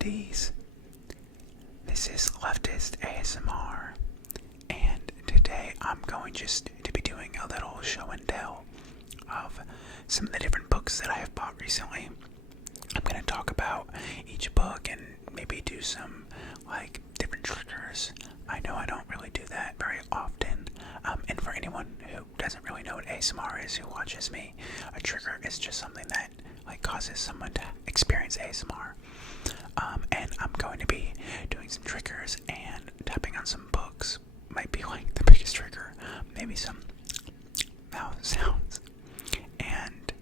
Lefties. This is Leftist ASMR, and today I'm going just to be doing a little show and tell of some of the different books that I have bought recently. I'm going to talk about each book and maybe do some different triggers. I know I don't really do that very often, and for anyone who doesn't really know what ASMR is, who watches me, a trigger is just something that causes someone to experience ASMR. And I'm going to be doing some triggers and tapping on some books. Might be the biggest trigger. Maybe some mouth sounds. And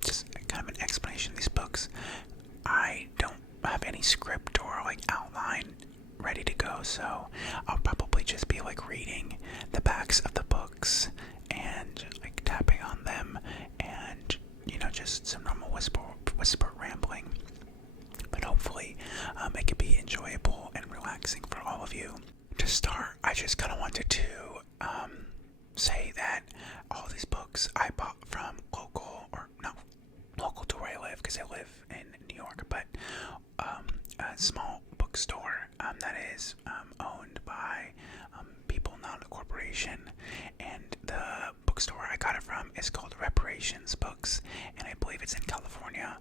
just kind of an explanation of these books. I don't have any script or outline ready to go, so I'll probably just be reading the backs of the books and tapping on them and just some normal whisper rambling. But hopefully it could be enjoyable and relaxing for all of you. To start, I just kind of wanted to say that all these books I bought from not local to where I live, because I live in New York, but a small bookstore that is owned by people, not a corporation. And the bookstore I got it from is called Reparations Books, and I believe it's in California.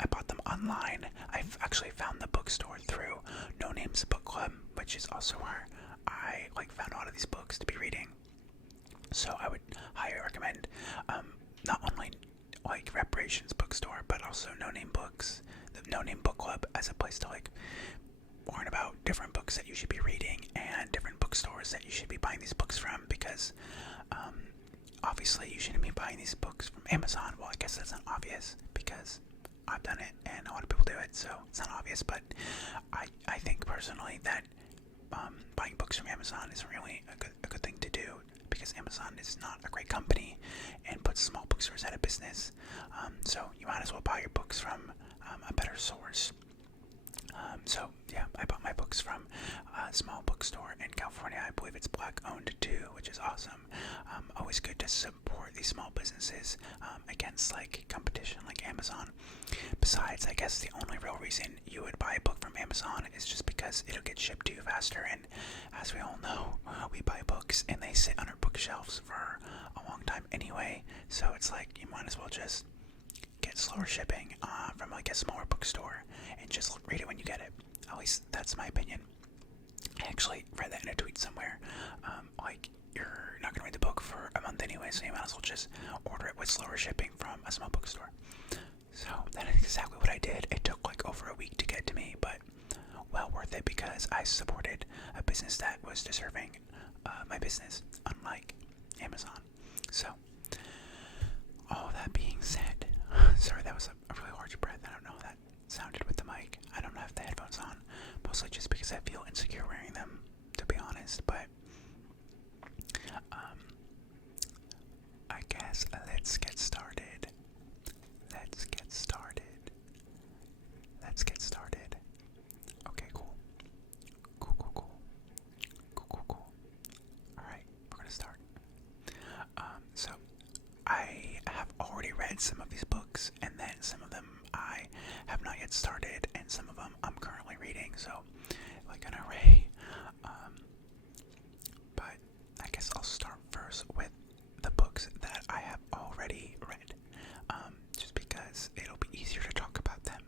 I bought them online. I've actually found the bookstore through No Names Book Club, which is also where I found a lot of these books to be reading. So I would highly recommend not only Reparations Bookstore, but also No Name Books, the No Name Book Club, as a place to learn about different books that you should be reading and different bookstores that you should be buying these books from, because obviously you shouldn't be buying these books from Amazon. Well, I guess that's not obvious because I've done it and a lot of people do it, so it's not obvious. But I think personally that buying books from Amazon is really a good thing to do, because Amazon is not a great company and puts small bookstores out of business. So you might as well buy your books from a better source. So yeah, I bought my books from a small bookstore in California. I believe it's Black owned too, which is awesome. Always good to support these small businesses against competition like Amazon. Besides, I guess the only real reason you would buy a book from Amazon is just because it'll get shipped to you faster. And as we all know, we buy books and they sit on our bookshelves for a long time anyway. So it's you might as well just get slower shipping from a smaller bookstore and just read it when you get it. At least that's my opinion. I actually read that in a tweet somewhere. You're not going to read the book for a month anyway, so you might as well just order it with slower shipping from a small bookstore. So that is exactly what I did. It took over a week to get to me, but well worth it, because I supported a business that was deserving my business, unlike Amazon. So all that being said, sorry, that was a really large breath. I don't know how that sounded with the mic. I don't have the headphones on, mostly just because I feel insecure wearing them, to be honest. But I guess let's get started. Okay, cool. Alright, we're gonna start. So I have already read some of these books, and then some of them I have not yet started, and some of them I'm currently reading, so an array. But I guess I'll start first with the books that I have already read, just because it'll be easier to talk about them.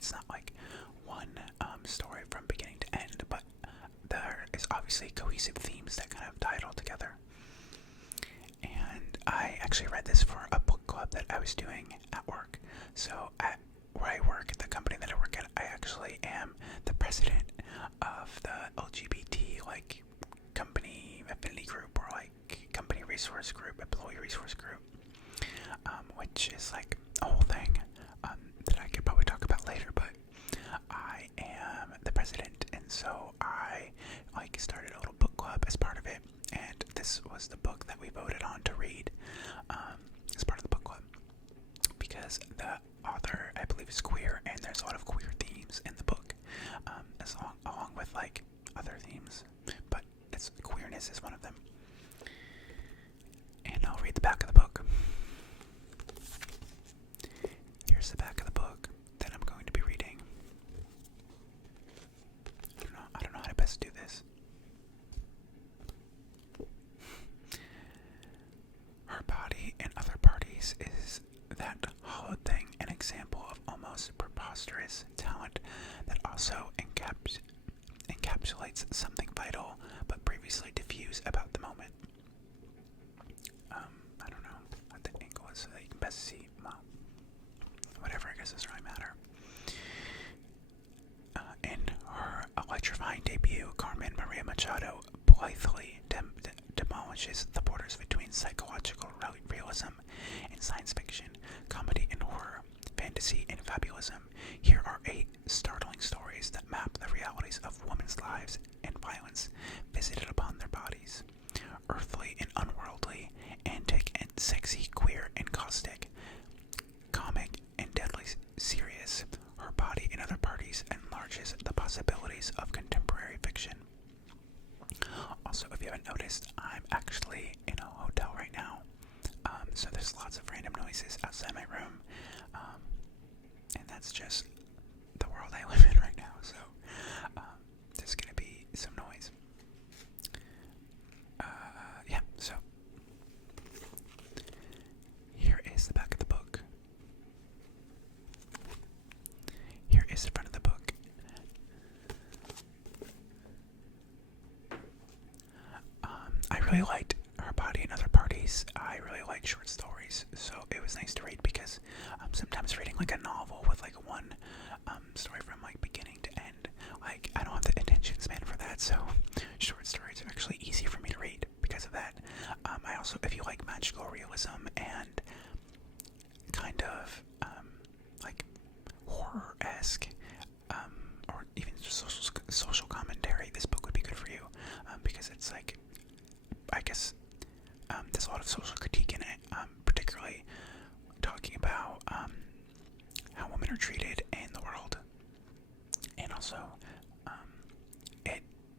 It's not like one story from beginning to end, but there is obviously cohesive themes that kind of tie it all together. And I actually read this for a book club that I was doing at work. So where I work, the company that I work at, I actually am the president of the LGBT company affinity group, or company resource group, employee resource group, which is a whole thing that I could probably talk about later. But I am the president, and so I started a little book club as part of it, and this was the book that we voted on to read as part of the book club, because the author, I believe, is queer, and there's a lot of queer themes in the book, along with other themes, but queerness is one of them. And I'll read the back of the book. Here's the back of the book that I'm going to be reading. I don't know how to best do this. Her body and other parties is that hollow thing, an example of almost preposterous talent that also encapsulates something vital but previously diffuse about the moment. I don't know what the angle is so that you can best see. Well, whatever, I guess doesn't really matter. In her electrifying debut, Carmen Maria Machado blithely demolishes the borders between psychological realism and science fiction, comedy and horror, fantasy and fabulism. Here are 8 startling stories that map the realities of women's lives and violence visited upon their bodies. Earthly and unworldly, antic and sexy, queer and caustic, comic and deadly serious, her body and other parties enlarges the possibilities of contemporary fiction. Also, if you haven't noticed, I'm actually in a hotel right now, so there's lots of random noises outside my room, and that's just the world I live in right now, so there's gonna be some noise. So here is the back of the book. Here is the front of the book. I really liked Her Body and Other Parties. I really liked short stories, so it was nice to read, because sometimes reading a novel with one story from beginning to end, I don't have the attention span for that, so short stories are actually easy for me to read because of that. I also, if you like magical realism and kind of horror-esque, or even just social commentary, this book would be good for you, because it's I guess there's a lot of social critique in it, particularly talking about how women are treated in the world, and also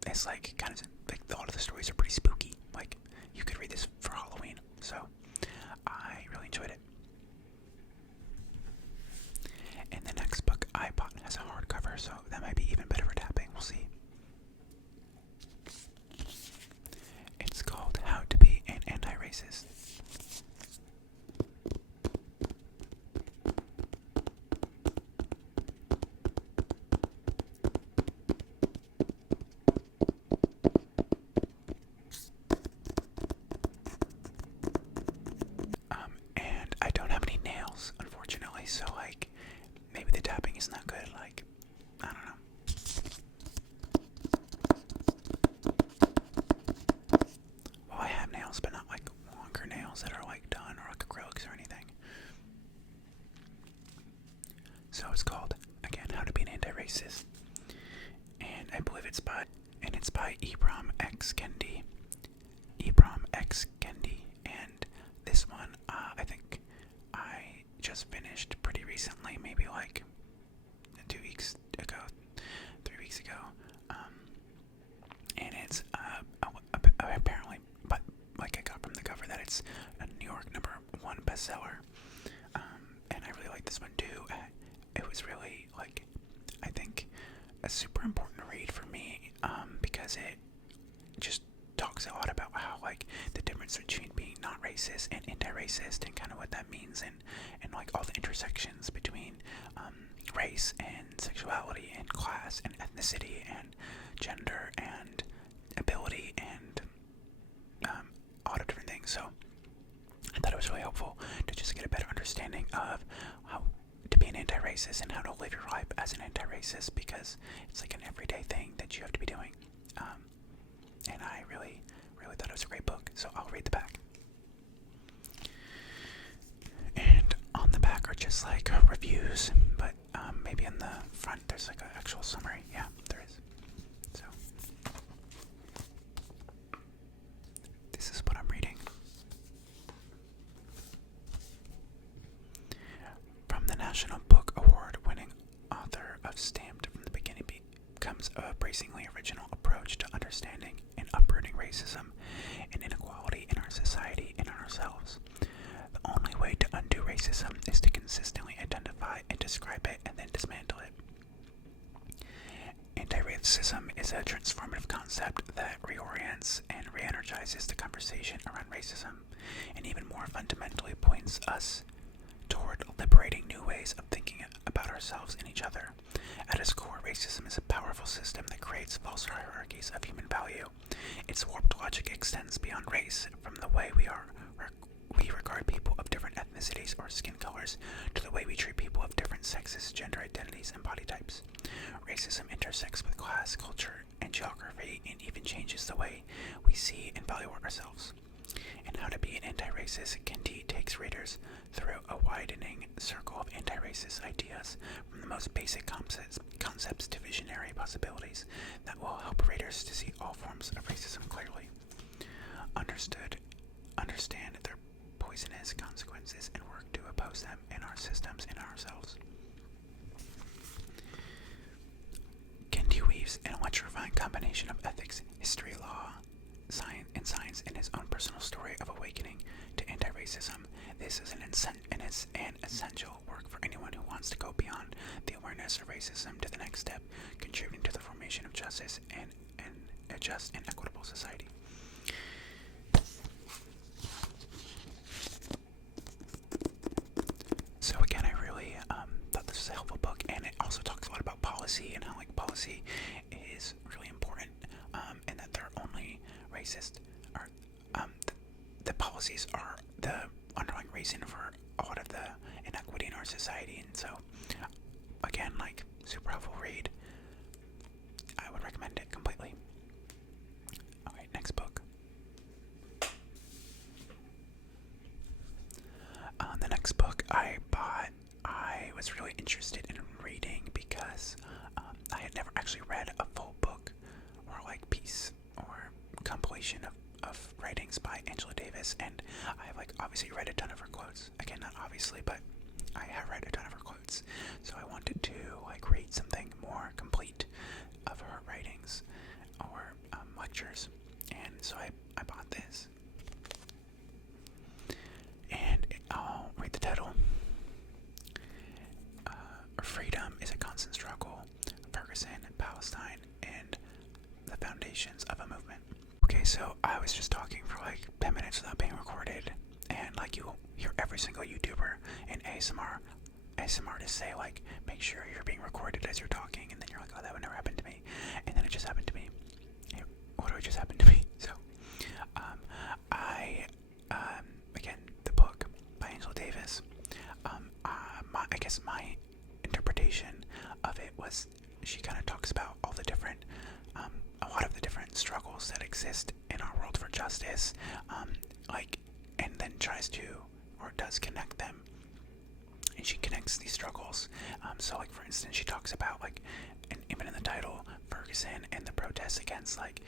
it's kind of a lot of the stories are pretty spooky. You could read this for Halloween, so I really enjoyed it. And the next book I bought has a hardcover, so that might be even better for tapping. We'll see. It's called How to Be an Anti-Racist. And I don't have any nails, unfortunately, so maybe the tapping is not good. I don't know. Well, I have nails, but not longer nails that are done, or acrylics or anything. So it's called, again, How to Be an Anti-Racist, and I believe it's by Ibram X. Kendi. And this one, I think I just finished pretty recently, maybe 2 weeks ago, 3 weeks ago, and it's apparently, but I got from the cover that it's a New York #1 bestseller, and I really like this one too. It was really I think a super important read for me, because it just talks a lot about how the difference between being not racist and anti-racist, and kind of what that means, and like all the intersections between race and sexuality and class and ethnicity and gender and ability and all the different things. So I thought it was really helpful to just get a better understanding of how to be an anti-racist and how to live your life as an anti-racist, because it's like an everyday thing that you have to be doing. And I really thought it was a great book, so I'll read the back. And on the back are just like reviews, but maybe in the front there's like an actual summary. Yeah, there is. So this is what I'm reading. From the National Book Award winning author of Stamped from the Beginning comes a bracingly original approach to understanding and uprooting racism and inequality in our society and in ourselves. The only way to undo racism is to consistently identify and describe it and then dismantle it. Anti-racism is a transformative concept that reorients and re-energizes the conversation around racism, and even more fundamentally points us toward liberating new ways of thinking about ourselves and each other. At its core, racism is a powerful system that creates false hierarchies of human value. Its warped logic extends beyond race, from the way we regard people of different ethnicities or skin colors to the way we treat people of different sexes, gender identities, and body types. Racism intersects with class, culture, and geography, and even changes the way we see and value ourselves. And How to Be an Anti-Racist, Kendi takes readers through a widening circle of anti-racist ideas, from the most basic concepts to visionary possibilities that will help readers to see all forms of racism clearly, understand their poisonous consequences, and work to oppose them in our systems and ourselves. Kendi weaves an electrifying combination of ethics, history, law, science in his own personal story of awakening to anti-racism. This is an essential work for anyone who wants to go beyond the awareness of racism to the next step, contributing to the formation of justice and a just and equitable society. So again, I really thought this was a helpful book, and it also talks a lot about policy and how like policy is really important, and that they're only racist, or the policies are the underlying reason for a lot of the inequity in our society. And so again, like, super helpful read. I would recommend it completely. Alright, next book. The next book I bought, I was really interested in reading because I had never actually read a full book or like piece or compilation of writings by Angela Davis, and I have like obviously read a ton of her quotes. Again, not obviously, but I have read a ton of her quotes. So I wanted to like read something more complete of her writings or lectures, and so I bought this. And I'll read the title. Freedom is a constant struggle. Ferguson, Palestine, and the foundations of a movement. Okay, so I was just talking for like 10 minutes without being recorded, and like you hear every single YouTuber and ASMR artists say like, make sure you're being recorded as you're talking, and then you're like, oh, that would never happen to me, and then it just happened to me. It literally just happened to me. So, again, the book by Angela Davis, I guess my interpretation of it was she kind of talks about all the different, a lot of the different struggles that exist in our world for justice, and then tries to, or does connect them, and she connects these struggles. So like, for instance, she talks about like, and even in the title, Ferguson and the protests against like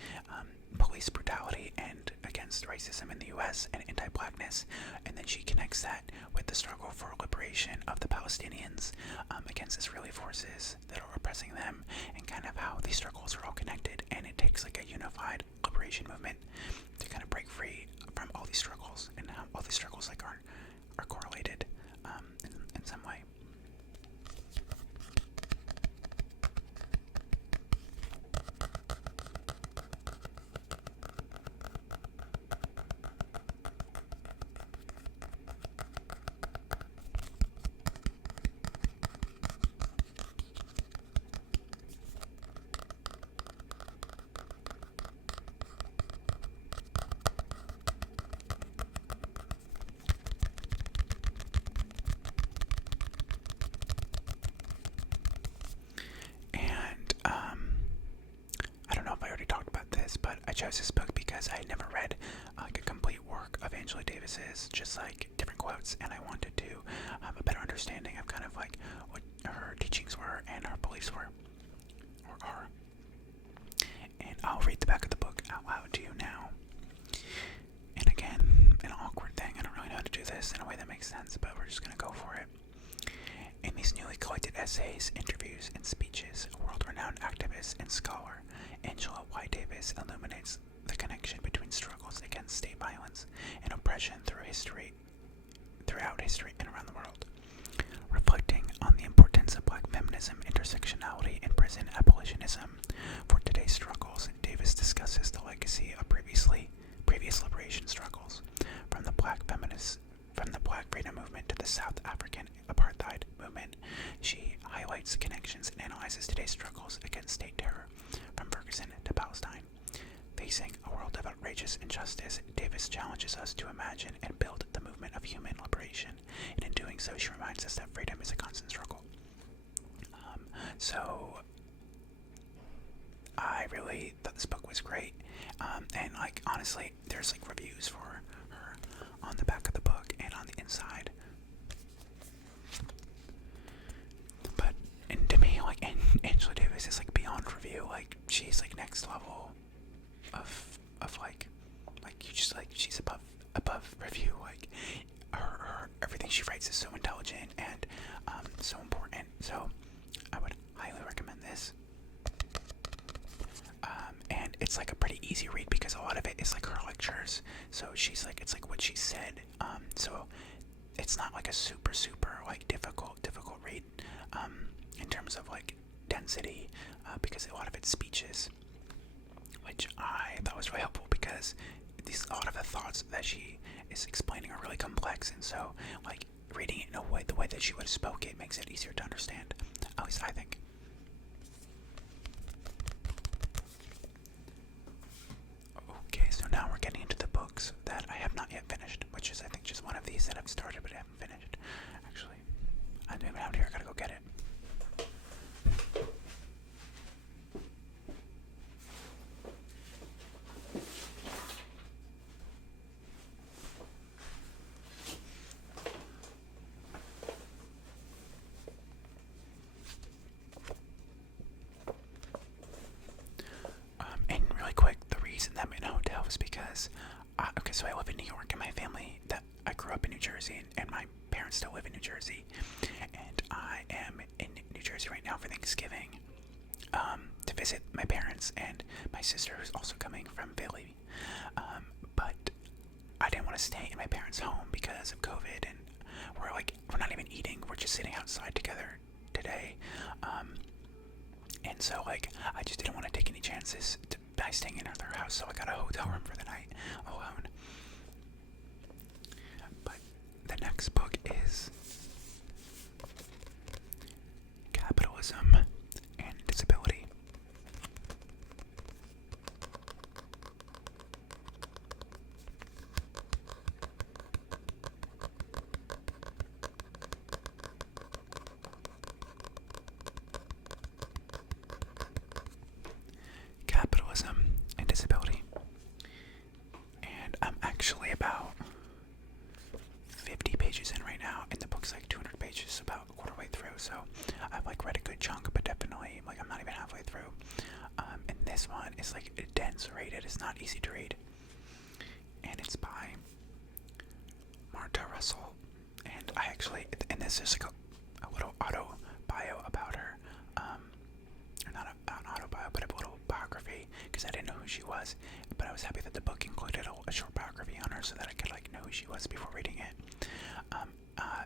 police brutality and against racism in the U.S. and anti-blackness, and then she connects that with the struggle for liberation of the Palestinians against Israeli forces that are oppressing them, and kind of how these struggles are all connected, and it takes like a unified liberation movement to kind of break free from all these struggles, and how all these struggles like are correlated in some way. chose this book because I had never read like a complete work of Angela Davis's, just like different quotes, and I wanted to have a better understanding of kind of like what her teachings were and her beliefs were, or are. And I'll read the back of the book out loud to you now. And again, an awkward thing. I don't really know how to do this in a way that makes sense, but we're just going to go for it. In these newly collected essays, interviews, and speeches, world-renowned activist and scholar Angela Y. Davis illuminates the connection between struggles against state violence and oppression throughout history and around the world. Reflecting on the importance of black feminism, intersectionality, and prison abolitionism for today's struggles, Davis discusses the legacy of previous liberation struggles, from the black freedom movement to the South African apartheid movement. She highlights connections and analyzes today's struggles against state terror, from Ferguson to Palestine. Facing a world of outrageous injustice, Davis challenges us to imagine and build the movement of human liberation, and in doing so, she reminds us that freedom is a constant struggle. So I really thought this book was great, and like honestly, there's like reviews for her on the back of the book and on the inside. But and to me, like Angela Davis is like beyond review. Like she's like next level of like you just like she's above review. Like her everything she writes is so intelligent and so important. So I would highly recommend this. And it's like a pretty easy read because a lot of it is like her lectures. So she's like, it's like what she said. So it's not like a super like difficult read in terms of like density, because a lot of it's speeches, which I thought was really helpful because a lot of the thoughts that she is explaining are really complex, and so like reading it in a way, the way that she would have spoke it makes it easier to understand. At least I think. Okay, so now we're getting into the books that I have not yet finished, which is I think just one of these that I've started but I haven't finished. Actually, I'm moving out here, I gotta go get it. And really quick, the reason that I'm in a hotel is because, so I live in New York, and my family, that I grew up in New Jersey, and my parents still live in New Jersey, and I am in New Jersey right now for Thanksgiving, to visit my parents and my sister, who's also coming from Philly, but I didn't want to stay in my parents' home because of COVID, and we're not even eating, we're just sitting outside together today, and so like I just didn't want to take any chances by staying in their house, so I got a hotel room for the night alone. But the next book is Capitalism and Disability. Capitalism and Disability. And I'm actually about 50 pages in right now, and the book's like 200 pages, about a quarter way through, so I've like read a good chunk, but definitely like I'm not even halfway through. And this one is like dense rated, it's not easy to read. And it's by Marta Russell, and I actually, and this is like a little auto bio about her, or not an auto bio, but a little biography, because I didn't know who she was, but I was happy that the book included a short biography on her so that I could like know who she was before reading it.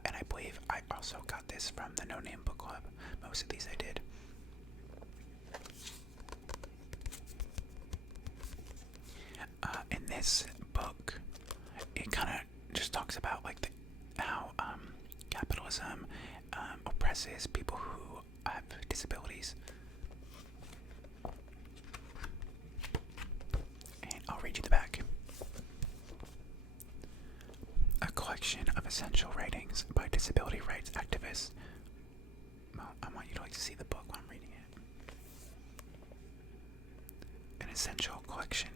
And I believe I also got this from the No Name Book Club. Most of these I did. In this book, it kind of just talks about like how capitalism oppresses people who have disabilities. And I'll read you the back. A collection of essential writings by disability rights activists. Well, I want you to like to see the book while I'm reading it. An essential collection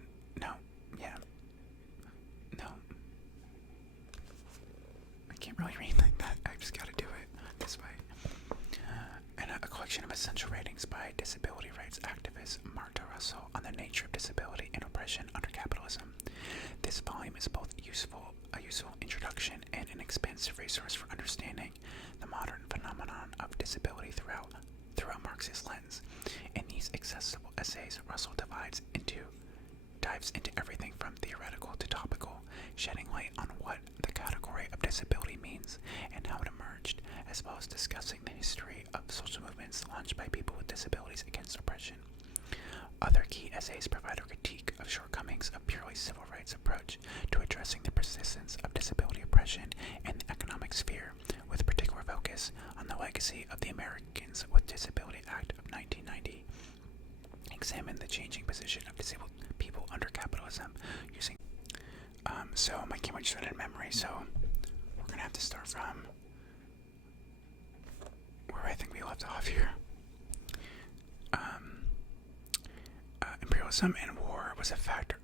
essential ratings by disability rights activist Marta Russell on the nature of disability and oppression under capitalism. This volume is both a useful introduction and an expansive resource for understanding the modern phenomenon of disability throughout Marxist lens. In these accessible essays, Russell dives into everything from theoretical to topical, shedding light on what the category of disability means and how it emerged, as well as discussing the history of social movements launched by people with disabilities against oppression. Other key essays provide a critique of shortcomings of purely civil rights approach to addressing the persistence of disability oppression in the economic sphere, with particular focus on the legacy of the Americans with Disability Act of 1990. Examine the changing position of disabled people under capitalism using. So my camera just went in memory, so we're gonna have to start from where I think we left off here. Imperialism and war was a factor.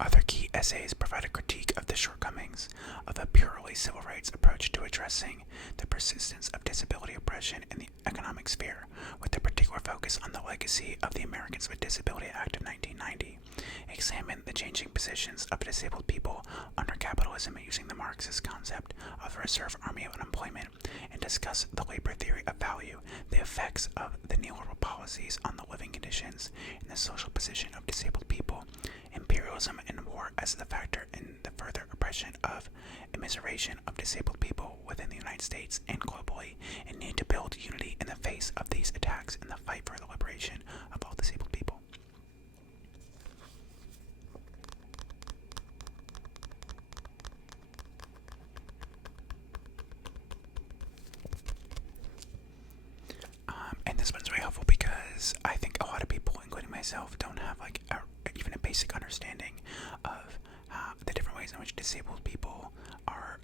Other key essays provide a critique of the shortcomings of a purely civil rights approach to addressing the persistence of disability oppression in the economic sphere, with a particular focus on the legacy of the Americans with Disability Act of 1990. Examine the changing positions of disabled people under capitalism using the Marxist concept of a reserve army of unemployment, and discuss the labor theory of value, the effects of the neoliberal policies on the living conditions and the social position of disabled people, imperialism and war as the factor in the further oppression of immiseration of disabled people within the United States and globally, and need to build unity in the face of these attacks in the fight for the liberation of all disabled people. And this one's very helpful because I think a lot of people, including myself, don't have even a basic understanding of the different ways in which disabled people are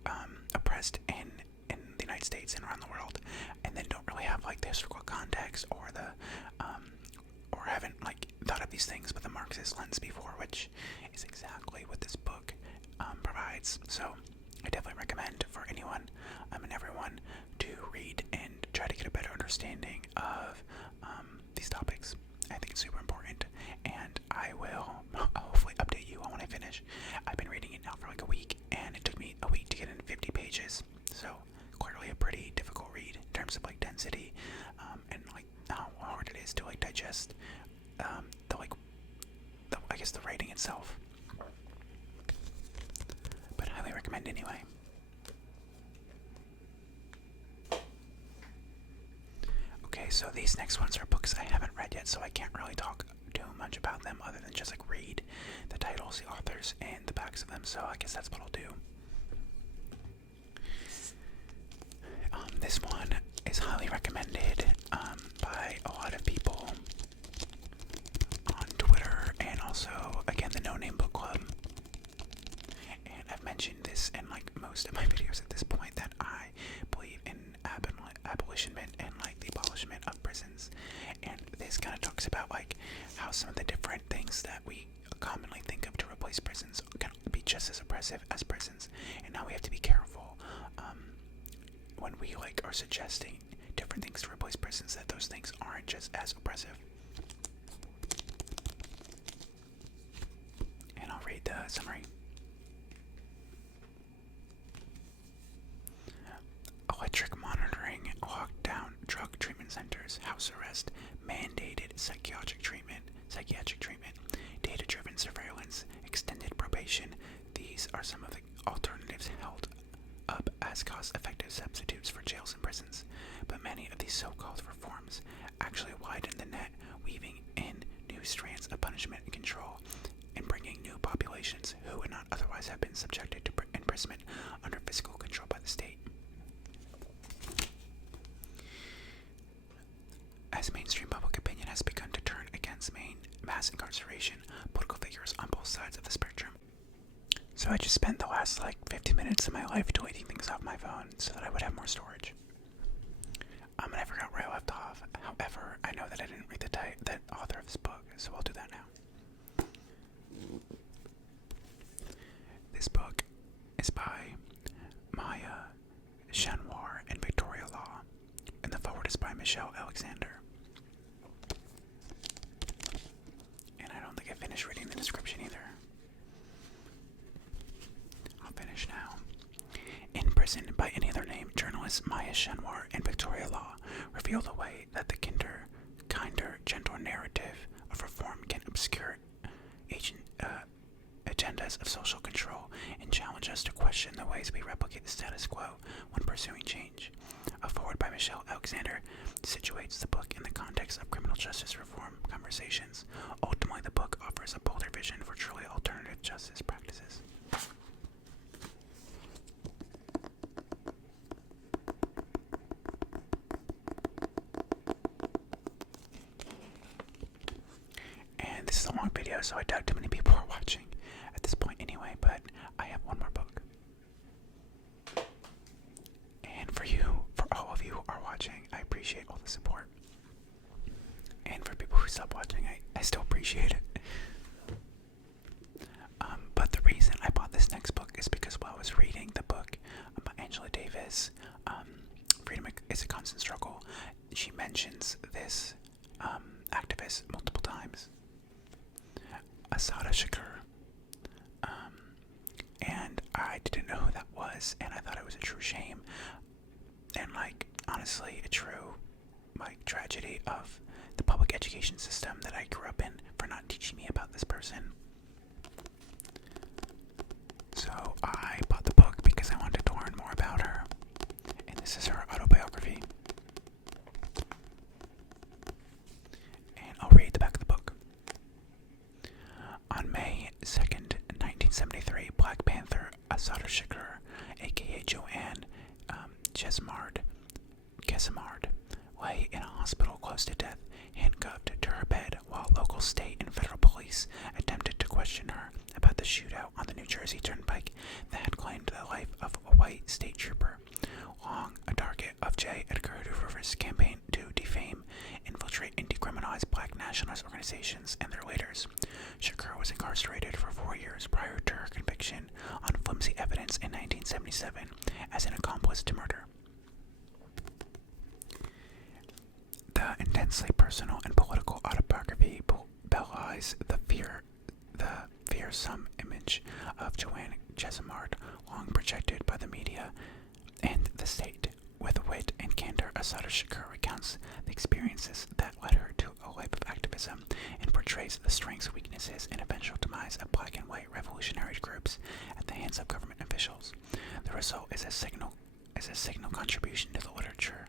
oppressed in the United States and around the world, and then don't really have the historical context or or haven't thought of these things with the Marxist lens before, which is exactly what this book provides. So I definitely recommend for anyone and everyone to read and try to get a better understanding of these topics. I think it's super important, and I will hopefully update you on when I finish. I've been reading it now for a week, and it took me a week to get in 50 pages, so clearly a pretty difficult read in terms of density and how hard it is to digest the writing itself. But I highly recommend anyway. Okay, so these next ones are books I haven't read yet, so I can't really talk too much about them other than just read the titles, the authors, and the backs of them, so I guess that's what I'll do. This one is highly recommended by a lot of people on Twitter and also, again, the No Name Book Club. And I've mentioned this in most of my videos at this point that I believe in abolition and the abolishment of prisons. And this kind of talks about how some of the different things that we commonly think of to replace prisons can be just as oppressive as prisons, and now we have to be careful when we are suggesting different things to replace prisons, that those things aren't just as oppressive. And I'll read the summary. Electric monitoring, lockdown, drug treatment centers, house arrest, mandated psychiatric treatment, data-driven surveillance, extended probation. These are some of the alternatives held up as cost-effective substitutes for jails and prisons. But many of these so-called reforms actually widen the net, weaving in new strands of punishment and control, and bringing new populations who would not otherwise have been subjected to imprisonment under physical control by the state. As mainstream public opinion has begun to turn against mass incarceration, political figures on both sides of the spectrum. So I just spent the last 50 minutes of my life deleting things off my phone so that I would have more storage. And I forgot where I left off. However, I know that I didn't read the author of this book, so I'll do that now. This book is by Maya Shanwar and Victoria Law, and the forward is by Michelle Michelle Alexander. And I don't think I finished reading the description either. I'll finish now. In prison by any other name, journalists Maya Shenwar and Victoria Law reveal the way that the kinder, gentle narrative of reform can obscure agendas of social control and challenge us to question the ways we replicate the status quo when pursuing change. A foreword by Michelle Alexander situates the book in the context of criminal justice reform conversations. Ultimately, the book offers a bolder vision for truly alternative justice practices. And this is a long video, so I doubt too many people are watching at this point anyway, but I have one more book. And for all of you who are watching, I appreciate all the support. And for people who stop watching, I still appreciate it. But the reason I bought this next book is because while I was reading the book by Angela Davis, Freedom is a Constant Struggle, she mentions this activist multiple times, Asada Shakur. And I didn't know who that was, and I thought it was a true shame. And honestly, a true tragedy of the public education system that I grew up in for not teaching me about this person. So I bought the book because I wanted to learn more about her, and this is her autobiography. And I'll read the back of the book. On May 2nd, 1973, Black Panther Asada Shakur, aka Joanne Kesamard, lay in a hospital close to death, handcuffed to her bed while local, state, and federal police attempted to question her about the shootout on the New Jersey Turnpike that had claimed the life of a white state trooper, long a target of J. Edgar Hoover's campaign to defame, infiltrate, and decriminalize black nationalist organizations and their leaders. Shakur was incarcerated for 4 years prior to her conviction on flimsy evidence in 1977 as an accomplice to murder. The intensely personal and political autobiography belies the fearsome image of Joanne Kesamard, long projected by the media and the state. With wit and candor, Asada Shakur recounts the experiences that led her to a life of activism and portrays the strengths, weaknesses, and eventual demise of black and white revolutionary groups at the hands of government officials. The result is a signal contribution to the literature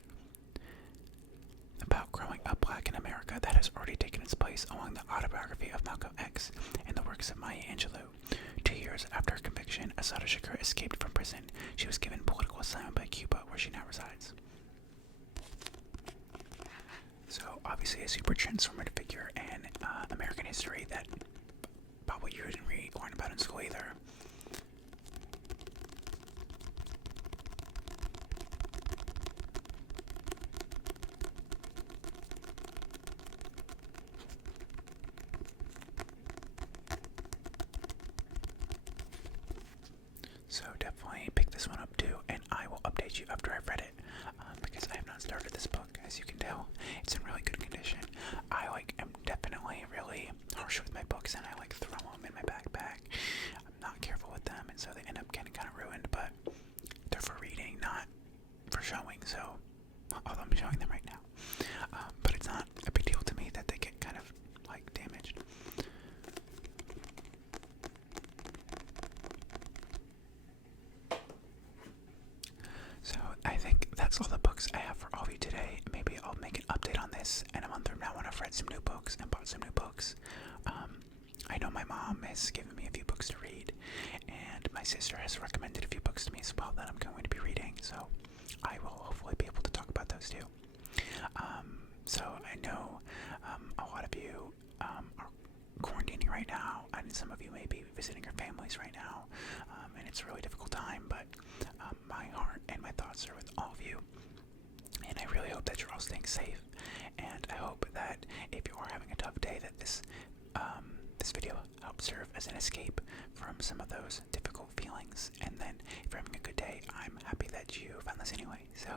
about growing up black in America that has already taken its place along the autobiography of Malcolm X and the works of Maya Angelou. 2 years after her conviction, Asada Shakur escaped from prison. She was given political asylum by Cuba, where she now resides. So, obviously a super transformative figure in American history that probably you didn't learn about in school either. So definitely pick this one up too, and I will update you after I've read it, because I have not started this book. As you can tell, it's in really good condition. I am definitely really harsh with my books, and I throw them in my backpack. I'm not careful with them, and so they end up getting kind of ruined, but they're for reading, not for showing, so although I'm showing them right now. But it's not a big deal to me that they get kind of damaged. So I think that's all the books I have for all of you today. Maybe I'll make an update on this in a month from now when I've read some new books and bought some new books. I know my mom has given me a few books to read, and my sister has recommended a few books to me as well that I'm going to be reading, so I will hopefully be able to talk about those too. So I know a lot of you are quarantining right now, and some of you may be visiting your families right now, and it's a really difficult time, but my heart and my thoughts are with all of you, and I really hope that you're all staying safe, and I hope that if you are having a tough day, that this video helps serve as an escape from some of those difficult feelings, and then if you're having a good day, I'm happy that you found this anyway. So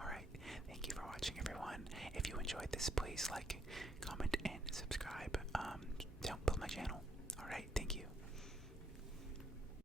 alright, thank you for watching, everyone. please like, comment, and subscribe.